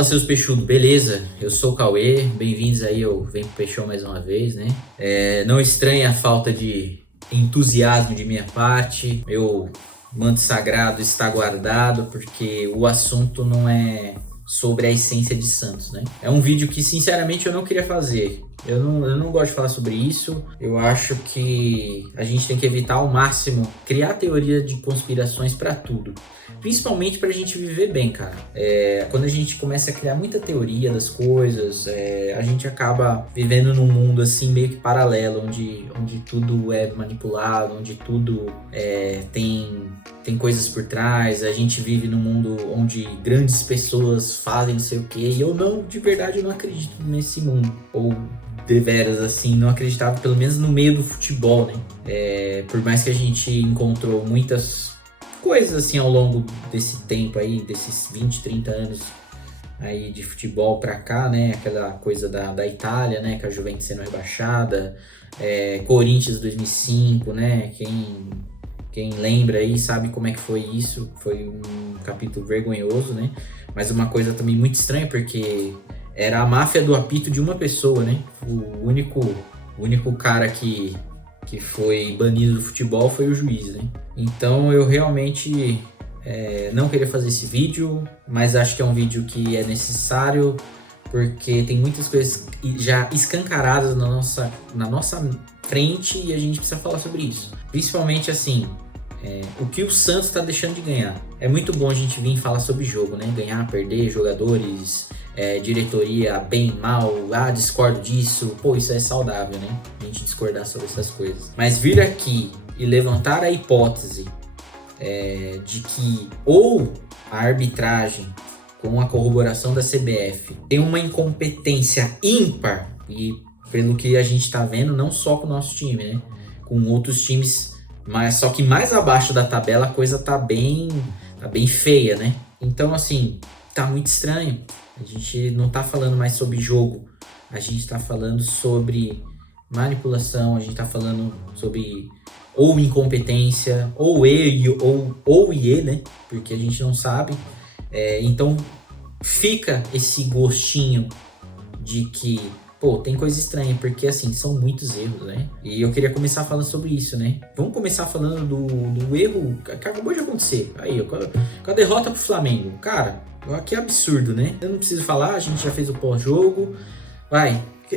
Fala, seus peixudos, beleza? Eu sou o Cauê, bem-vindos aí ao Vem Pro Peixão mais uma vez, né? Não estranhe a falta de entusiasmo de minha parte, meu manto sagrado está guardado porque o assunto não é sobre a essência de Santos, né? É um vídeo que sinceramente eu não queria fazer. Eu não gosto de falar sobre isso. Eu acho que a gente tem que evitar ao máximo criar teoria de conspirações pra tudo. Principalmente pra gente viver bem, cara. Quando a gente começa a criar muita teoria das coisas, a gente acaba vivendo num mundo assim meio que paralelo, onde tudo é manipulado, onde tudo tem coisas por trás. A gente vive num mundo onde grandes pessoas fazem não sei o quê. E eu de verdade, eu não acredito nesse mundo. Ou deveras, assim, não acreditava, pelo menos no meio do futebol, né? Por mais que a gente encontrou muitas coisas, assim, ao longo desse tempo aí, desses 20, 30 anos aí de futebol pra cá, né? Aquela coisa da Itália, né? Com a Juventus sendo rebaixada, Corinthians 2005, né? Quem lembra aí sabe como é que foi isso. Foi um capítulo vergonhoso, né? Mas uma coisa também muito estranha, porque era a máfia do apito de uma pessoa, né? O único cara que foi banido do futebol foi o juiz, né? Então eu realmente não queria fazer esse vídeo, mas acho que é um vídeo que é necessário, porque tem muitas coisas já escancaradas na nossa frente e a gente precisa falar sobre isso. Principalmente assim, o que o Santos está deixando de ganhar. É muito bom a gente vir falar sobre jogo, né? Ganhar, perder, jogadores, diretoria, bem, mal, discordo disso. Pô, isso é saudável, né? A gente discordar sobre essas coisas. Mas vir aqui e levantar a hipótese de que ou a arbitragem, com a corroboração da CBF, tem uma incompetência ímpar, e pelo que a gente tá vendo, não só com o nosso time, né? Com outros times, mas só que mais abaixo da tabela a coisa tá bem feia, né? Então, assim, tá muito estranho. A gente não tá falando mais sobre jogo, a gente tá falando sobre manipulação, a gente tá falando sobre ou incompetência, ou IE, né? Porque a gente não sabe. Então fica esse gostinho de que, pô, tem coisa estranha, porque assim, são muitos erros, né? E eu queria começar falando sobre isso, né? Vamos começar falando do erro que acabou de acontecer. Aí, com a derrota pro Flamengo. Cara, que absurdo, né? Eu não preciso falar, a gente já fez o pós-jogo.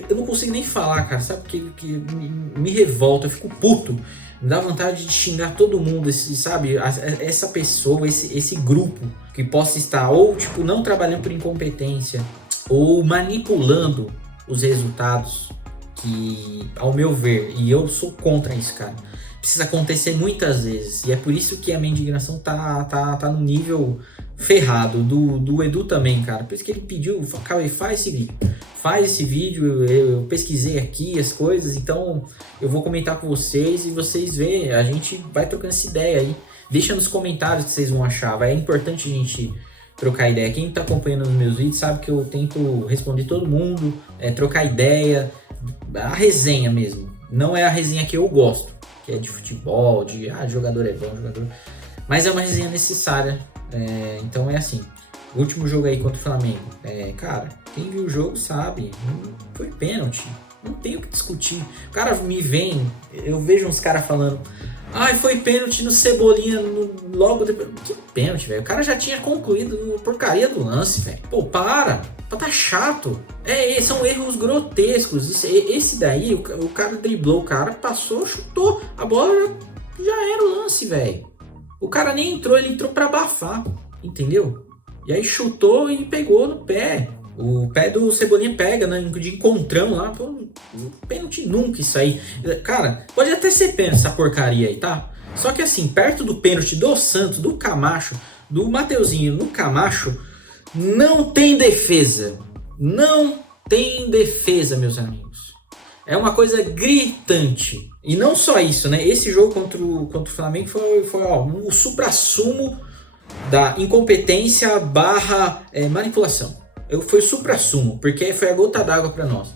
Eu não consigo nem falar, cara, sabe? Que me revolta, eu fico puto. Me dá vontade de xingar todo mundo, sabe? Essa pessoa, esse grupo que possa estar ou, tipo, não trabalhando por incompetência ou manipulando os resultados, que, ao meu ver, e eu sou contra isso, cara, precisa acontecer muitas vezes. E é por isso que a minha indignação tá no nível ferrado. Do Edu também, cara. Por isso que ele pediu, Cauê, faz esse vídeo, eu pesquisei aqui as coisas, então eu vou comentar com vocês e vocês veem, a gente vai trocando essa ideia aí. Deixa nos comentários o que vocês vão achar, é importante a gente trocar ideia. Quem tá acompanhando os meus vídeos sabe que eu tento responder todo mundo, trocar ideia, a resenha mesmo. Não é a resenha que eu gosto, que é de futebol, de jogador é bom, jogador... Mas é uma resenha necessária, então é assim. O último jogo aí contra o Flamengo, cara, quem viu o jogo sabe, foi pênalti, não tem o que discutir. O cara eu vejo uns caras falando, foi pênalti no Cebolinha logo depois. Que pênalti, velho? O cara já tinha concluído a porcaria do lance, velho. Pô, tá chato. São erros grotescos. Esse daí, o cara driblou, o cara passou, chutou, a bola já era o lance, velho. O cara nem entrou, ele entrou pra abafar, entendeu? E aí chutou e pegou no pé. O pé do Cebolinha pega, né? De encontrão lá. Pô, pênalti nunca isso aí. Cara, pode até ser pênalti essa porcaria aí, tá? Só que assim, perto do pênalti do Santos, do Camacho, do Mateuzinho no Camacho, não tem defesa. Não tem defesa, meus amigos. É uma coisa gritante. E não só isso, né? Esse jogo contra o Flamengo foi um suprassumo da incompetência / manipulação. Foi o suprassumo, porque foi a gota d'água pra nós.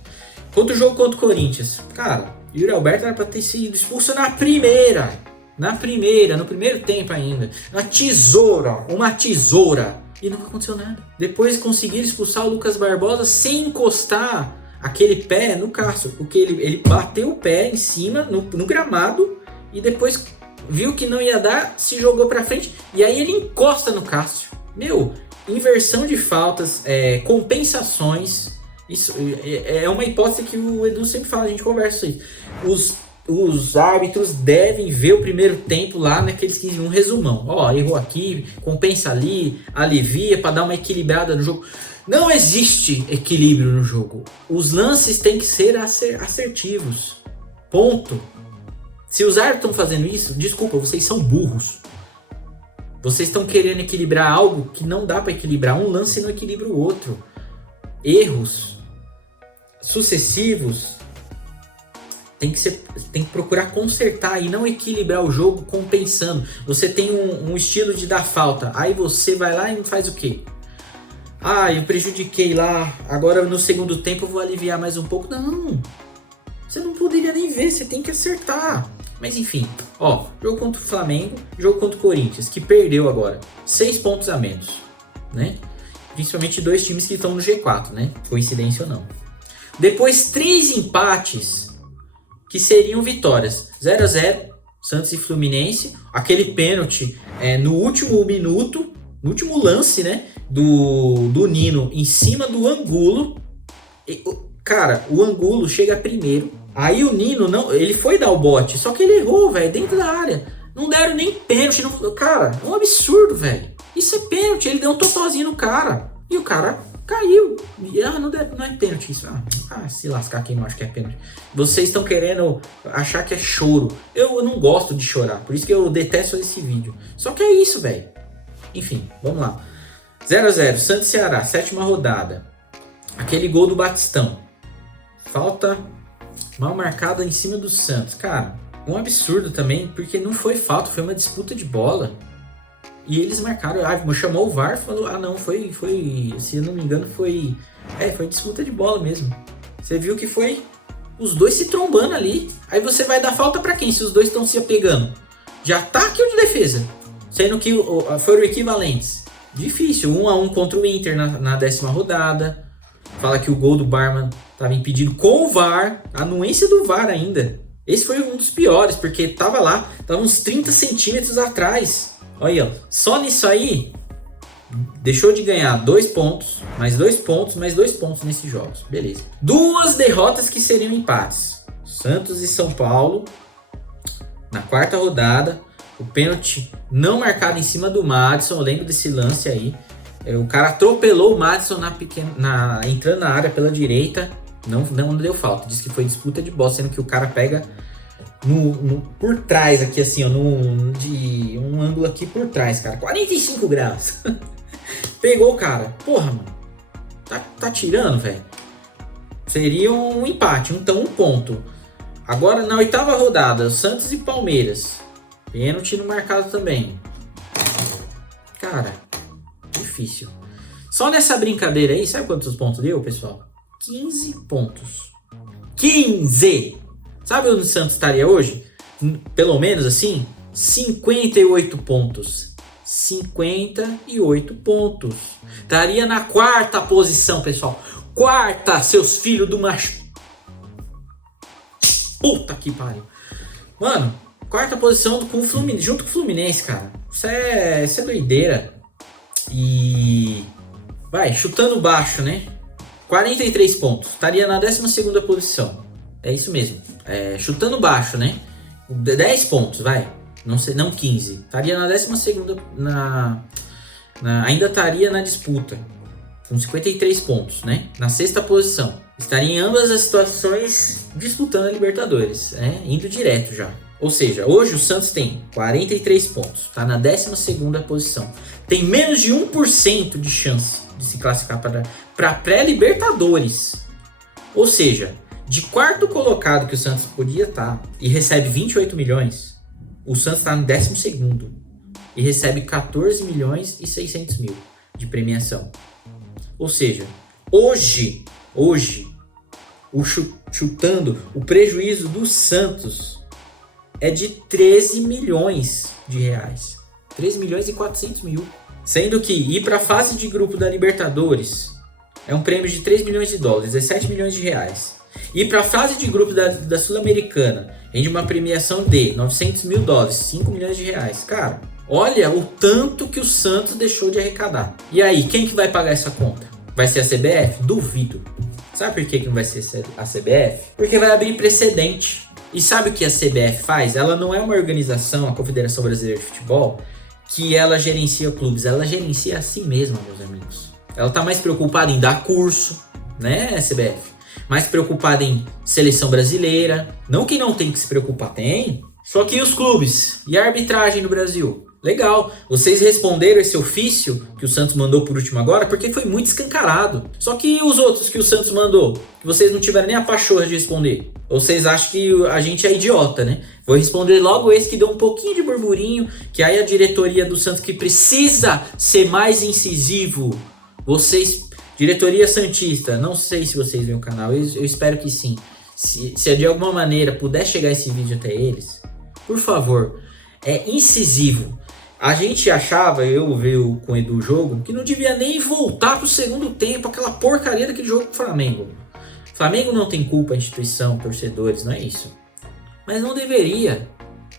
Contra o jogo contra o Corinthians, cara, Yuri Alberto era pra ter sido expulso no primeiro tempo ainda. Uma tesoura E nunca aconteceu nada. Depois conseguiram expulsar o Lucas Barbosa sem encostar aquele pé no Cássio. Porque ele bateu o pé em cima, no gramado, e depois viu que não ia dar, se jogou pra frente, e aí ele encosta no Cássio. Meu, inversão de faltas, compensações. Isso é uma hipótese que o Edu sempre fala, a gente conversa isso. Os árbitros devem ver o primeiro tempo lá naqueles 15 minutos, um resumão. Ó, errou aqui, compensa ali, alivia para dar uma equilibrada no jogo. Não existe equilíbrio no jogo. Os lances têm que ser assertivos. Ponto. Se os árbitros estão fazendo isso, desculpa, vocês são burros. Vocês estão querendo equilibrar algo que não dá para equilibrar. Um lance não equilibra o outro. Erros sucessivos tem que procurar consertar e não equilibrar o jogo compensando. Você tem um estilo de dar falta, aí você vai lá e faz o quê? Ah, eu prejudiquei lá, agora no segundo tempo eu vou aliviar mais um pouco. Não, você não poderia nem ver, você tem que acertar. Mas enfim, ó, jogo contra o Flamengo, jogo contra o Corinthians, que perdeu agora, 6 pontos a menos, né? Principalmente 2 times que estão no G4, né? Coincidência ou não. Depois 3 empates que seriam vitórias. 0-0, Santos e Fluminense. Aquele pênalti no último minuto, no último lance, né? Do Nino em cima do Angulo. Cara, o Angulo chega primeiro. Aí o Nino, não, ele foi dar o bote, só que ele errou, velho, dentro da área. Não deram nem pênalti. Cara, é um absurdo, velho. Isso é pênalti. Ele deu um totozinho no cara. E o cara caiu. E, não é pênalti isso. Se lascar quem não acha que é pênalti. Vocês estão querendo achar que é choro. Eu não gosto de chorar. Por isso que eu detesto esse vídeo. Só que é isso, velho. Enfim, vamos lá. 0-0, Santos e Ceará, 7ª rodada. Aquele gol do Batistão. Falta mal marcada em cima do Santos. Cara, um absurdo também, porque não foi falta, foi uma disputa de bola. E eles marcaram, chamou o VAR, falou, não, foi, se eu não me engano, foi disputa de bola mesmo. Você viu que foi os dois se trombando ali. Aí você vai dar falta pra quem, se os dois estão se apegando? De ataque ou de defesa? Sendo que foram equivalentes. Difícil, 1-1 contra o Inter na 10ª rodada. Fala que o gol do Barman estava impedido com o VAR, a anuência do VAR ainda. Esse foi um dos piores, porque tava uns 30 centímetros atrás. Olha aí, ó. Só nisso aí, deixou de ganhar 2 pontos, mais 2 pontos, mais 2 pontos nesses jogos. Beleza. 2 derrotas que seriam empates. Santos e São Paulo, na 4ª rodada. O pênalti não marcado em cima do Madison, eu lembro desse lance aí. O cara atropelou o Madison entrando na área pela direita. Não deu falta, disse que foi disputa de bola, sendo que o cara pega por trás aqui, assim, ó, de um ângulo aqui por trás, cara, 45 graus. Pegou o cara. Porra, mano, tá tirando, velho. Seria um empate, então 1 ponto. Agora na 8ª rodada, Santos e Palmeiras, pênalti no marcado também. Cara, difícil. Só nessa brincadeira aí, sabe quantos pontos deu, pessoal? 15 pontos. 15! Sabe onde o Santos estaria hoje? Pelo menos assim, 58 pontos. 58 pontos. Estaria na 4ª posição, pessoal. 4ª, seus filhos do macho. Puta que pariu. Mano, 4ª posição com o Fluminense, junto com o Fluminense, cara. Isso é doideira. E vai, chutando baixo, né? 43 pontos. Estaria na 12ª posição. É isso mesmo. Chutando baixo, né? 10 pontos, vai. Não 15. Estaria na 12ª. Ainda estaria na disputa. Com 53 pontos, né? Na 6ª posição. Estaria em ambas as situações disputando a Libertadores. Indo direto já. Ou seja, hoje o Santos tem 43 pontos. Está na 12ª posição. Tem menos de 1% de chance de se classificar para pré-Libertadores. Ou seja, de 4º colocado que o Santos podia estar e recebe 28 milhões, o Santos está no 12º e recebe 14 milhões e 600 mil de premiação. Ou seja, hoje, chutando, o prejuízo do Santos é de 13 milhões de reais. 13 milhões e 400 mil. Sendo que ir para a fase de grupo da Libertadores é um prêmio de 3 milhões de dólares, 17 milhões de reais. Ir para a fase de grupo da Sul-Americana rende uma premiação de 900 mil dólares, 5 milhões de reais. Cara, olha o tanto que o Santos deixou de arrecadar. E aí, quem que vai pagar essa conta? Vai ser a CBF? Duvido. Sabe por que não vai ser a CBF? Porque vai abrir precedente. E sabe o que a CBF faz? Ela não é uma organização, a Confederação Brasileira de Futebol, que ela gerencia clubes. Ela gerencia a si mesma, meus amigos. Ela tá mais preocupada em dar curso, né, CBF? Mais preocupada em seleção brasileira. Não que não tem que se preocupar, tem. Só que os clubes e a arbitragem no Brasil? Legal, vocês responderam esse ofício que o Santos mandou por último agora, porque foi muito escancarado. Só que os outros que o Santos mandou, que vocês não tiveram nem a pachorra de responder. Ou vocês acham que a gente é idiota, né? Vou responder logo esse que deu um pouquinho de burburinho, que aí a diretoria do Santos que precisa ser mais incisivo. Vocês, diretoria santista, não sei se vocês veem o canal, eu espero que sim. Se de alguma maneira puder chegar esse vídeo até eles, por favor, é incisivo. A gente achava, eu vi com o Edu o jogo, que não devia nem voltar pro segundo tempo, aquela porcaria daquele jogo com o Flamengo. Flamengo não tem culpa, a instituição, torcedores, não é isso. Mas não deveria.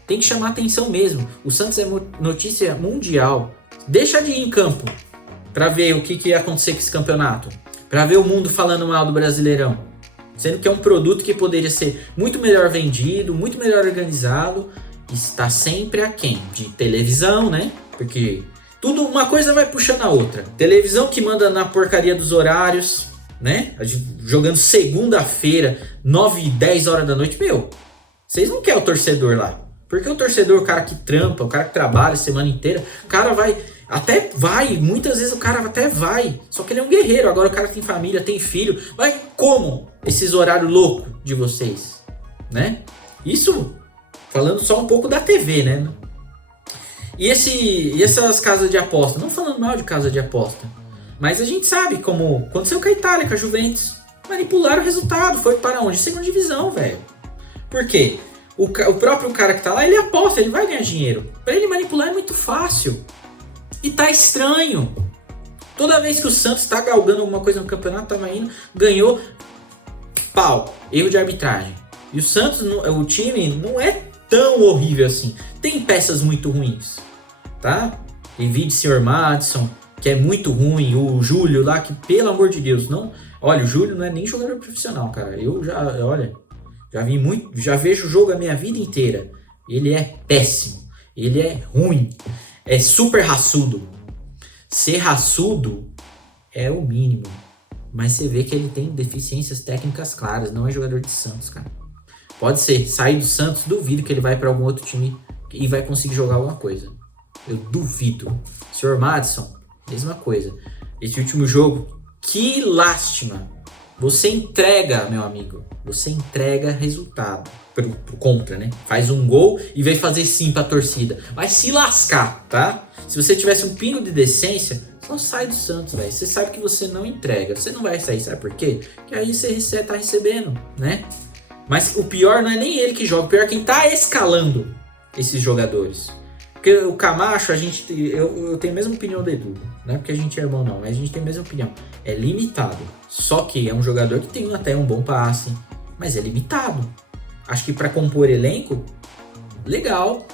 Tem que chamar atenção mesmo. O Santos é notícia mundial. Deixa de ir em campo pra ver o que ia acontecer com esse campeonato. Pra ver o mundo falando mal do Brasileirão. Sendo que é um produto que poderia ser muito melhor vendido, muito melhor organizado. Está sempre aquém de televisão, né? Porque tudo, uma coisa vai puxando a outra. Televisão que manda na porcaria dos horários, né? Jogando segunda-feira, 9 e 10 horas da noite. Meu, vocês não querem o torcedor lá. Porque o torcedor, o cara que trampa, o cara que trabalha a semana inteira, o cara vai, muitas vezes o cara até vai. Só que ele é um guerreiro. Agora o cara tem família, tem filho. Vai como esses horários loucos de vocês, né? Isso... Falando só um pouco da TV, né? E essas casas de aposta, não falando mal de casa de aposta, mas a gente sabe como aconteceu com a Itália, com a Juventus. Manipularam o resultado, foi para onde? Segunda divisão, velho. Por quê? O próprio cara que tá lá, ele aposta, ele vai ganhar dinheiro. Para ele manipular é muito fácil. E tá estranho. Toda vez que o Santos tá galgando alguma coisa no campeonato, tava indo, ganhou, pau, erro de arbitragem. E o Santos, o time não é tão horrível assim. Tem peças muito ruins, tá? Evite Sr. Madison, que é muito ruim. O Júlio lá, que pelo amor de Deus, não... Olha, o Júlio não é nem jogador profissional, cara. Eu já vejo o jogo a minha vida inteira. Ele é péssimo. Ele é ruim. É super raçudo. Ser raçudo é o mínimo. Mas você vê que ele tem deficiências técnicas claras. Não é jogador de Santos, cara. Pode ser, sair do Santos, duvido que ele vai para algum outro time e vai conseguir jogar alguma coisa. Eu duvido. Sr. Madison, mesma coisa. Esse último jogo, que lástima. Você entrega, meu amigo, você entrega resultado pro contra, né? Faz um gol e vem fazer sim pra torcida. Vai se lascar, tá? Se você tivesse um pingo de decência, só sai do Santos, velho. Você sabe que você não entrega. Você não vai sair, sabe por quê? Porque aí você tá recebendo, né? Mas o pior não é nem ele que joga, o pior é quem tá escalando esses jogadores. Porque o Camacho, eu tenho a mesma opinião do Edu. Não é porque a gente é irmão não, mas a gente tem a mesma opinião. É limitado. Só que é um jogador que tem até um bom passe, mas é limitado. Acho que para compor elenco, legal.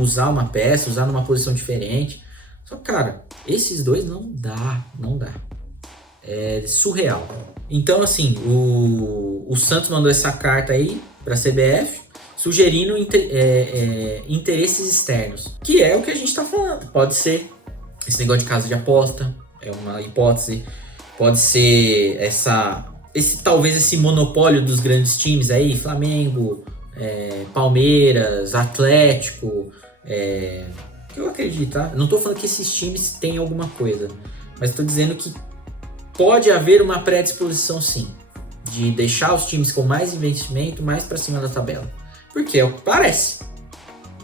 Usar uma peça, usar numa posição diferente. Só que, cara, esses dois não dá. É surreal. Então, assim, o Santos mandou essa carta aí pra CBF, sugerindo interesses externos, que é o que a gente tá falando. Pode ser esse negócio de casa de aposta, é uma hipótese. Pode ser talvez esse monopólio dos grandes times aí, Flamengo, Palmeiras, Atlético, eu acredito, tá? Não tô falando que esses times têm alguma coisa, mas tô dizendo que pode haver uma predisposição sim, de deixar os times com mais investimento mais para cima da tabela. Porque é o que parece.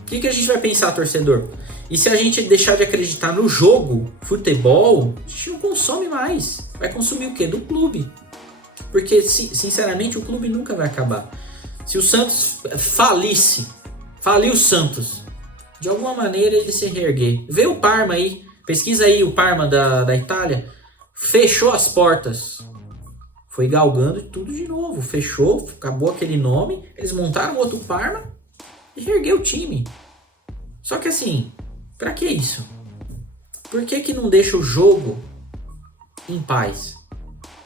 O que a gente vai pensar, torcedor? E se a gente deixar de acreditar no jogo, futebol, a gente não consome mais. Vai consumir o quê? Do clube. Porque, sinceramente, o clube nunca vai acabar. Se o Santos falir o Santos, de alguma maneira ele se reerguer. Vê o Parma aí, Pesquisa aí o Parma da Itália. Fechou as portas. Foi galgando tudo de novo. Fechou, acabou aquele nome. Eles montaram outro Parma e reergueu o time. Só que assim, pra que isso? Por que não deixa o jogo em paz?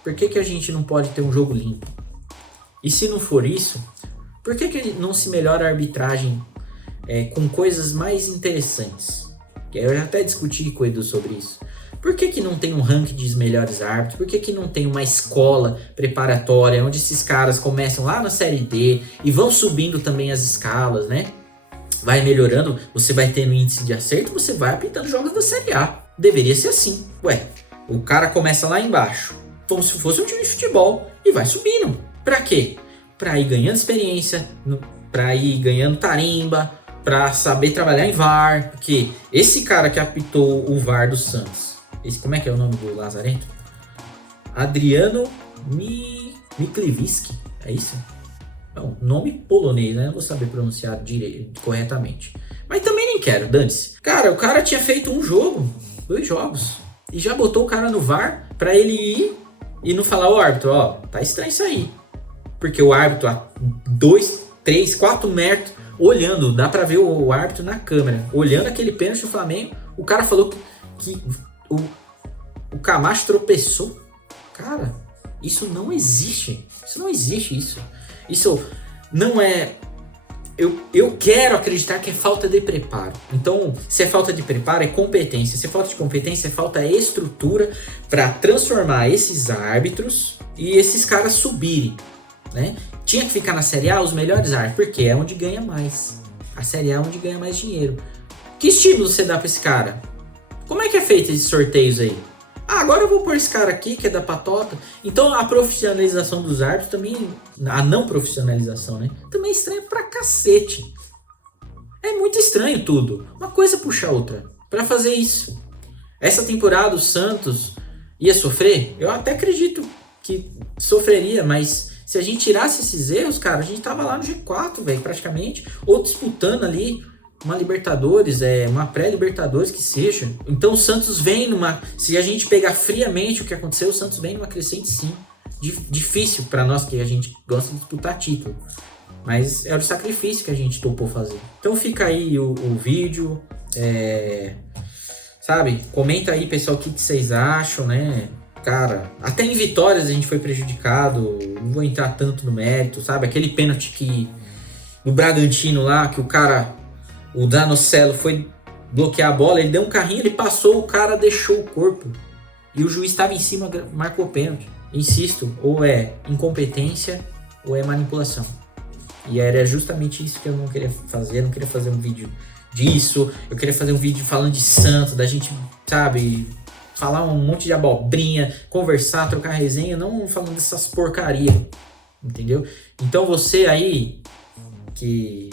Por que a gente não pode ter um jogo limpo? E se não for isso, por que não se melhora a arbitragem com coisas mais interessantes? Eu já até discuti com o Edu sobre isso. Por que não tem um ranking dos melhores árbitros? Por que não tem uma escola preparatória onde esses caras começam lá na Série D e vão subindo também as escalas, né? Vai melhorando, você vai tendo índice de acerto, você vai apitando jogos da Série A. Deveria ser assim. Ué, o cara começa lá embaixo, como se fosse um time de futebol, e vai subindo. Pra quê? Pra ir ganhando experiência, pra ir ganhando tarimba, pra saber trabalhar em VAR. Porque esse cara que apitou o VAR do Santos, como é que é o nome do Lazarento? Adriano Mikliewicz, é isso? Não, nome polonês, né? Não vou saber pronunciar corretamente. Mas também nem quero, dane-se. Cara, o cara tinha feito um jogo, 2 jogos, e já botou o cara no VAR pra ele ir e não falar, ô árbitro, ó, tá estranho isso aí. Porque o árbitro a 2, 3, 4 metros olhando, dá pra ver o árbitro na câmera, olhando aquele pênalti do Flamengo, o cara falou que o Camacho tropeçou. Cara, isso não existe. Isso não existe, isso. Isso não é... Eu quero acreditar que é falta de preparo. Então, se é falta de preparo, é competência. Se é falta de competência, é falta de estrutura para transformar esses árbitros e esses caras subirem, né? Tinha que ficar na Série A os melhores árbitros, porque é onde ganha mais. A Série A é onde ganha mais dinheiro. Que estímulo você dá para esse cara? Como é que é feito esses sorteios aí? Ah, agora eu vou pôr esse cara aqui que é da patota. Então a profissionalização dos árbitros também, a não profissionalização, né? Também é estranho pra cacete. É muito estranho tudo. Uma coisa puxa a outra. Pra fazer isso. Essa temporada o Santos ia sofrer? Eu até acredito que sofreria, mas se a gente tirasse esses erros, cara, a gente tava lá no G4, velho, praticamente. Ou disputando ali uma Libertadores, uma pré-Libertadores que seja. Então o Santos vem numa... Se a gente pegar friamente o que aconteceu, o Santos vem numa crescente sim. Difícil para nós que a gente gosta de disputar título. Mas é o sacrifício que a gente topou fazer. Então fica aí o vídeo. Sabe? Comenta aí, pessoal, o que vocês acham, né? Cara, até em vitórias a gente foi prejudicado. Não vou entrar tanto no mérito, sabe? Aquele pênalti que... do Bragantino lá, que o cara... O Danocelo foi bloquear a bola, ele deu um carrinho, ele passou, o cara deixou o corpo. E o juiz estava em cima, marcou pênalti. Insisto, ou é incompetência ou é manipulação. E era justamente isso que eu não queria fazer. Eu não queria fazer um vídeo disso. Eu queria fazer um vídeo falando de Santos, da gente, sabe, falar um monte de abobrinha, conversar, trocar resenha, não falando dessas porcaria. Entendeu? Então você aí que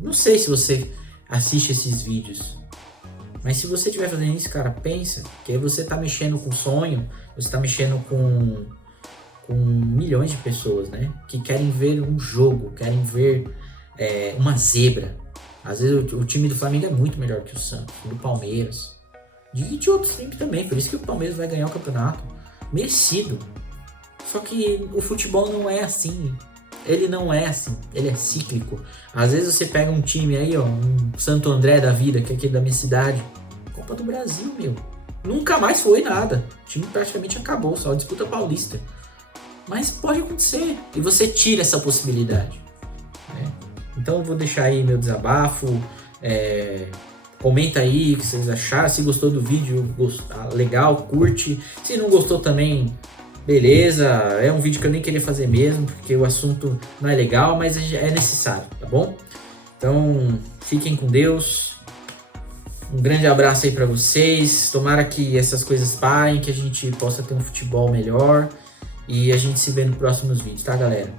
não sei se você assiste esses vídeos, mas se você estiver fazendo isso, cara, pensa que aí você tá mexendo com sonho, você tá mexendo com milhões de pessoas, né? Que querem ver um jogo, querem ver uma zebra. Às vezes o time do Flamengo é muito melhor que o Santos, do Palmeiras, de outros times também, por isso que o Palmeiras vai ganhar o campeonato, merecido. Só que o futebol não é assim. Ele não é assim, ele é cíclico. Às vezes você pega um time aí, ó, um Santo André da vida, que é aqui da minha cidade, Copa do Brasil, meu. Nunca mais foi nada. O time praticamente acabou, só disputa paulista. Mas pode acontecer, e você tira essa possibilidade, né? Então eu vou deixar aí meu desabafo. Comenta aí o que vocês acharam. Se gostou do vídeo, legal, curte. Se não gostou também... beleza, é um vídeo que eu nem queria fazer mesmo, porque o assunto não é legal, mas é necessário, tá bom? Então, fiquem com Deus. Um grande abraço aí pra vocês. Tomara que essas coisas parem, que a gente possa ter um futebol melhor. E a gente se vê nos próximos vídeos, tá, galera?